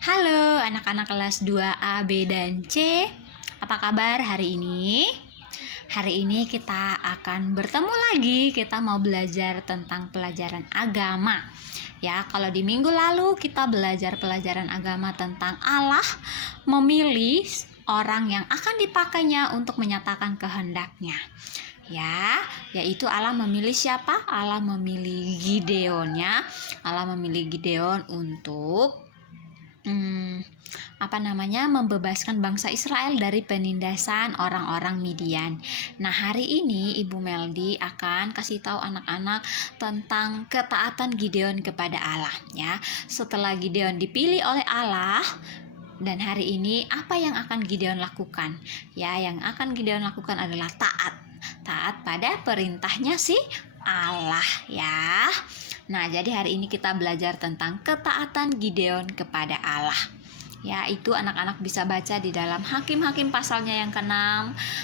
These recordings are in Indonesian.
Halo anak-anak kelas 2A, B, dan C. Apa kabar hari ini? Hari ini kita akan bertemu lagi. Kita mau belajar tentang pelajaran agama. Ya, kalau di minggu lalu kita belajar pelajaran agama tentang Allah memilih orang yang akan dipakainya untuk menyatakan kehendaknya. Ya, yaitu Allah memilih siapa? Allah memilih Gideon ya. Allah memilih Gideon untuk membebaskan bangsa Israel dari penindasan orang-orang Midian. Nah, hari ini Ibu Meldi akan kasih tahu anak-anak tentang ketaatan Gideon kepada Allah ya. Setelah Gideon dipilih oleh Allah, dan hari ini apa yang akan Gideon lakukan? Ya, yang akan Gideon lakukan adalah taat pada perintahnya si Allah ya. Nah, jadi hari ini kita belajar tentang ketaatan Gideon kepada Allah. Ya, itu anak-anak bisa baca di dalam Hakim-Hakim pasalnya yang ke-6,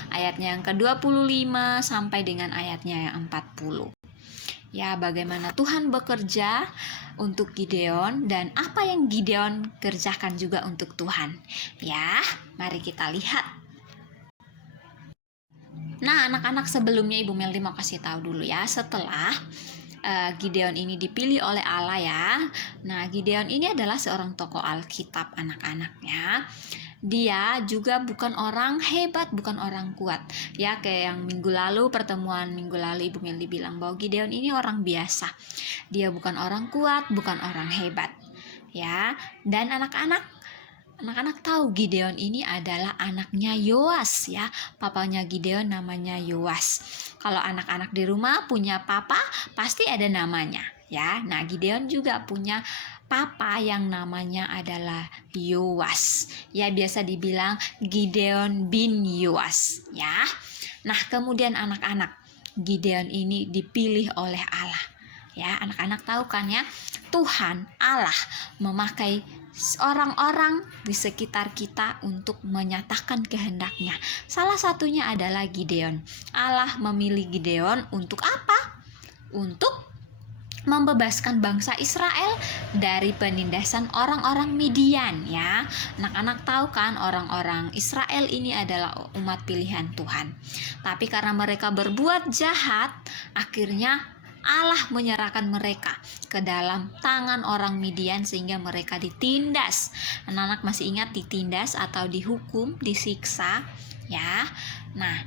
ayatnya yang ke-25 sampai dengan ayatnya yang 40. Ya, bagaimana Tuhan bekerja untuk Gideon dan apa yang Gideon kerjakan juga untuk Tuhan. Ya, mari kita lihat. Nah, anak-anak, sebelumnya Ibu Meldi mau kasih tahu dulu ya, setelah Gideon ini dipilih oleh Allah ya. Nah, Gideon ini adalah seorang tokoh Alkitab anak-anak ya. Dia juga bukan orang hebat, bukan orang kuat. Ya, kayak yang pertemuan minggu lalu Ibu Meldi bilang bahwa Gideon ini orang biasa. Dia bukan orang kuat, bukan orang hebat. Ya, dan anak-anak tahu Gideon ini adalah anaknya Yoas ya. Papanya Gideon namanya Yoas. Kalau anak-anak di rumah punya papa, pasti ada namanya ya. Nah, Gideon juga punya papa yang namanya adalah Yoas. Ya, biasa dibilang Gideon bin Yoas ya. Nah, kemudian anak-anak, Gideon ini dipilih oleh Allah. Ya, anak-anak tahu kan ya, Tuhan Allah memakai orang-orang di sekitar kita untuk menyatakan kehendaknya. Salah satunya adalah Gideon. Allah memilih Gideon untuk apa? Untuk membebaskan bangsa Israel dari penindasan orang-orang Midian ya. Anak-anak tahu kan, orang-orang Israel ini adalah umat pilihan Tuhan. Tapi karena mereka berbuat jahat, akhirnya Allah menyerahkan mereka ke dalam tangan orang Midian sehingga mereka ditindas. Anak-anak masih ingat ditindas atau dihukum, disiksa ya. Nah,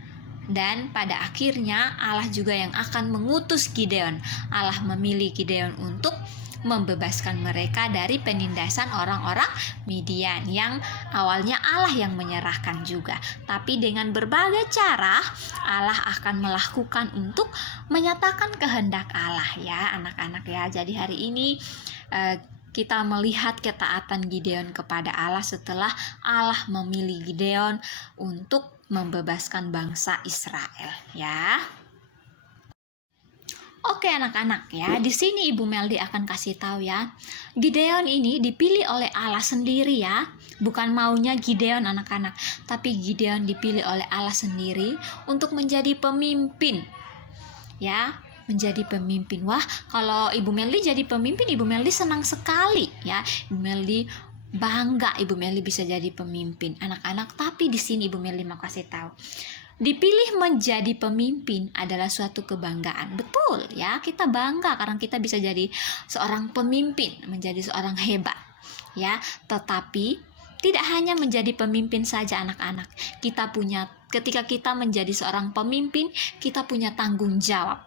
dan pada akhirnya Allah juga yang akan mengutus Gideon. Allah memilih Gideon untuk membebaskan mereka dari penindasan orang-orang Midian yang awalnya Allah yang menyerahkan juga. Tapi dengan berbagai cara Allah akan melakukan untuk menyatakan kehendak Allah ya anak-anak ya. Jadi hari ini kita melihat ketaatan Gideon kepada Allah setelah Allah memilih Gideon untuk membebaskan bangsa Israel ya. Oke anak-anak ya, di sini Ibu Meldi akan kasih tahu ya. Gideon ini dipilih oleh Allah sendiri ya. Bukan maunya Gideon anak-anak, tapi Gideon dipilih oleh Allah sendiri untuk menjadi pemimpin. Ya, menjadi pemimpin. Wah, kalau Ibu Meldi jadi pemimpin, Ibu Meldi senang sekali ya. Ibu Meldi bangga Ibu Meldi bisa jadi pemimpin anak-anak. Tapi di sini Ibu Meldi mau kasih tahu, dipilih menjadi pemimpin adalah suatu kebanggaan. Betul ya, kita bangga karena kita bisa jadi seorang pemimpin, menjadi seorang hebat ya. Tetapi tidak hanya menjadi pemimpin saja anak-anak. Ketika kita menjadi seorang pemimpin, kita punya tanggung jawab.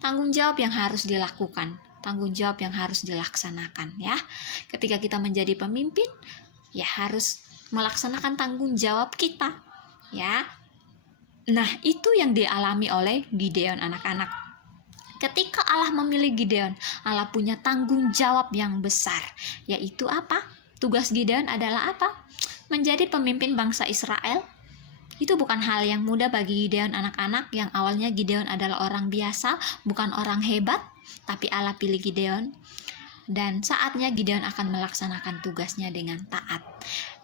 Tanggung jawab yang harus dilakukan, tanggung jawab yang harus dilaksanakan ya. Ketika kita menjadi pemimpin, ya harus melaksanakan tanggung jawab kita ya. Nah, itu yang dialami oleh Gideon anak-anak. Ketika Allah memilih Gideon, Allah punya tanggung jawab yang besar, yaitu apa? Tugas Gideon adalah apa? Menjadi pemimpin bangsa Israel. Itu bukan hal yang mudah bagi Gideon anak-anak, yang awalnya Gideon adalah orang biasa, bukan orang hebat, tapi Allah pilih Gideon. Dan saatnya Gideon akan melaksanakan tugasnya dengan taat.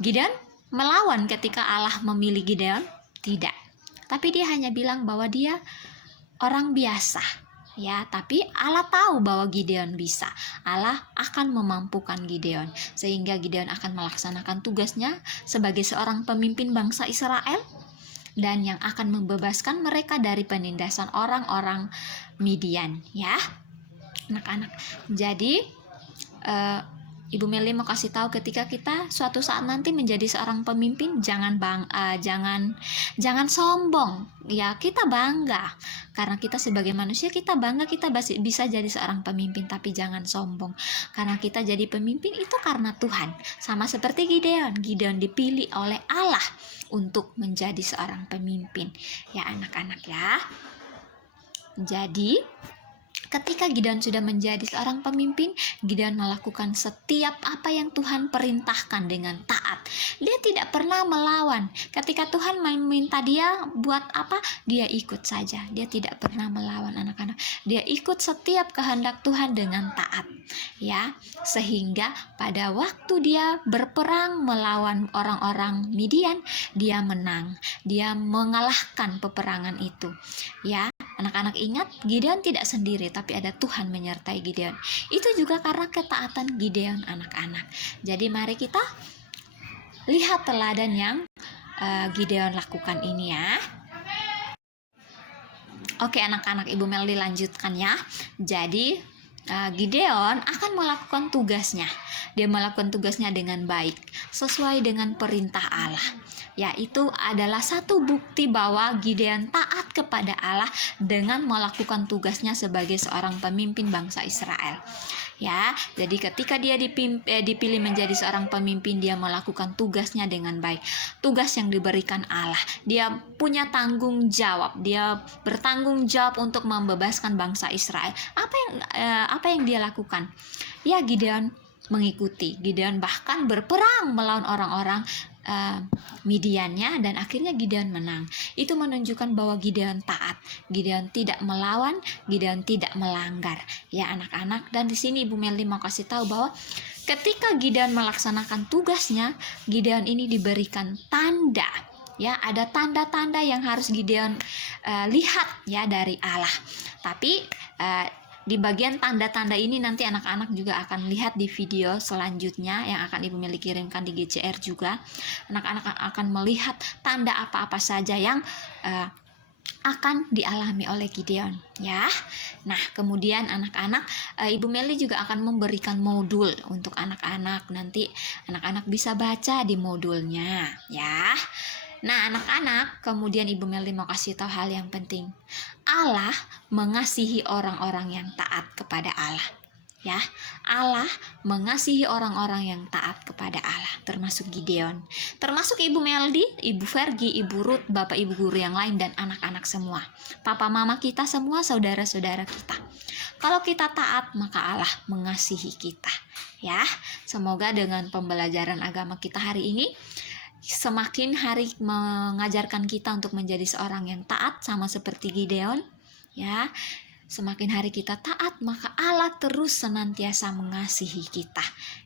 Gideon melawan ketika Allah memilih Gideon? Tidak. Tapi dia hanya bilang bahwa dia orang biasa Ya, tapi Allah tahu bahwa Gideon bisa. Allah akan memampukan Gideon sehingga Gideon akan melaksanakan tugasnya sebagai seorang pemimpin bangsa Israel dan yang akan membebaskan mereka dari penindasan orang-orang Midian, ya, anak-anak. Jadi Ibu Meli mau kasih tahu, ketika kita suatu saat nanti menjadi seorang pemimpin, jangan sombong. Ya, kita bangga karena kita sebagai manusia, kita bangga kita bisa jadi seorang pemimpin, tapi jangan sombong. Karena kita jadi pemimpin itu karena Tuhan. Sama seperti Gideon. Gideon dipilih oleh Allah untuk menjadi seorang pemimpin. Ya, anak-anak ya. Jadi ketika Gideon sudah menjadi seorang pemimpin, Gideon melakukan setiap apa yang Tuhan perintahkan dengan taat. Dia tidak pernah melawan. Ketika Tuhan meminta dia buat apa, dia ikut saja. Dia tidak pernah melawan, anak-anak. Dia ikut setiap kehendak Tuhan dengan taat. Ya, sehingga pada waktu dia berperang melawan orang-orang Midian, dia menang. Dia mengalahkan peperangan itu. Ya, anak-anak ingat, Gideon tidak sendiri, tapi ada Tuhan menyertai Gideon. Itu juga karena ketaatan Gideon, anak-anak. Jadi mari kita lihat teladan yang Gideon lakukan ini ya. Oke anak-anak, Ibu Meldi lanjutkan ya. Jadi Gideon akan melakukan tugasnya. Dia melakukan tugasnya dengan baik, sesuai dengan perintah Allah. Yaitu adalah satu bukti bahwa Gideon taat kepada Allah dengan melakukan tugasnya sebagai seorang pemimpin bangsa Israel. Ya, jadi ketika dia dipilih menjadi seorang pemimpin, dia melakukan tugasnya dengan baik. Tugas yang diberikan Allah. Dia punya tanggung jawab. Dia bertanggung jawab untuk membebaskan bangsa Israel. Apa yang dia lakukan? Ya, Gideon mengikuti. Gideon bahkan berperang melawan orang-orang Midiannya, dan akhirnya Gideon menang. Itu menunjukkan bahwa Gideon taat, Gideon tidak melawan, Gideon tidak melanggar. Ya anak-anak, dan di sini Ibu Melly mau kasih tahu bahwa ketika Gideon melaksanakan tugasnya, Gideon ini diberikan tanda. Ya, ada tanda-tanda yang harus Gideon lihat ya dari Allah. Tapi di bagian tanda-tanda ini nanti anak-anak juga akan lihat di video selanjutnya yang akan Ibu Meli kirimkan di GCR juga. Anak-anak akan melihat tanda apa-apa saja yang akan dialami oleh Gideon ya. Nah, kemudian anak-anak, Ibu Meli juga akan memberikan modul untuk anak-anak. Nanti anak-anak bisa baca di modulnya ya. Nah, anak-anak, kemudian Ibu Meli mau kasih tahu hal yang penting. Allah mengasihi orang-orang yang taat kepada Allah. Ya, Allah mengasihi orang-orang yang taat kepada Allah, termasuk Gideon, termasuk Ibu Meldi, Ibu Vergi, Ibu Ruth, Bapak Ibu guru yang lain, dan anak-anak semua. Papa mama kita semua, saudara-saudara kita. Kalau kita taat, maka Allah mengasihi kita. Ya, semoga dengan pembelajaran agama kita hari ini semakin hari mengajarkan kita untuk menjadi seorang yang taat sama seperti Gideon ya. Semakin hari kita taat, maka Allah terus senantiasa mengasihi kita.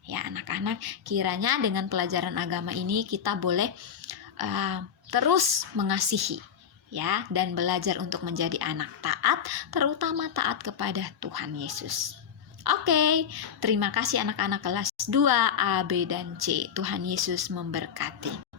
Ya anak-anak, kiranya dengan pelajaran agama ini kita boleh terus mengasihi ya, dan belajar untuk menjadi anak taat, terutama taat kepada Tuhan Yesus. Oke, terima kasih anak-anak kelas 2 A, B, dan C. Tuhan Yesus memberkati.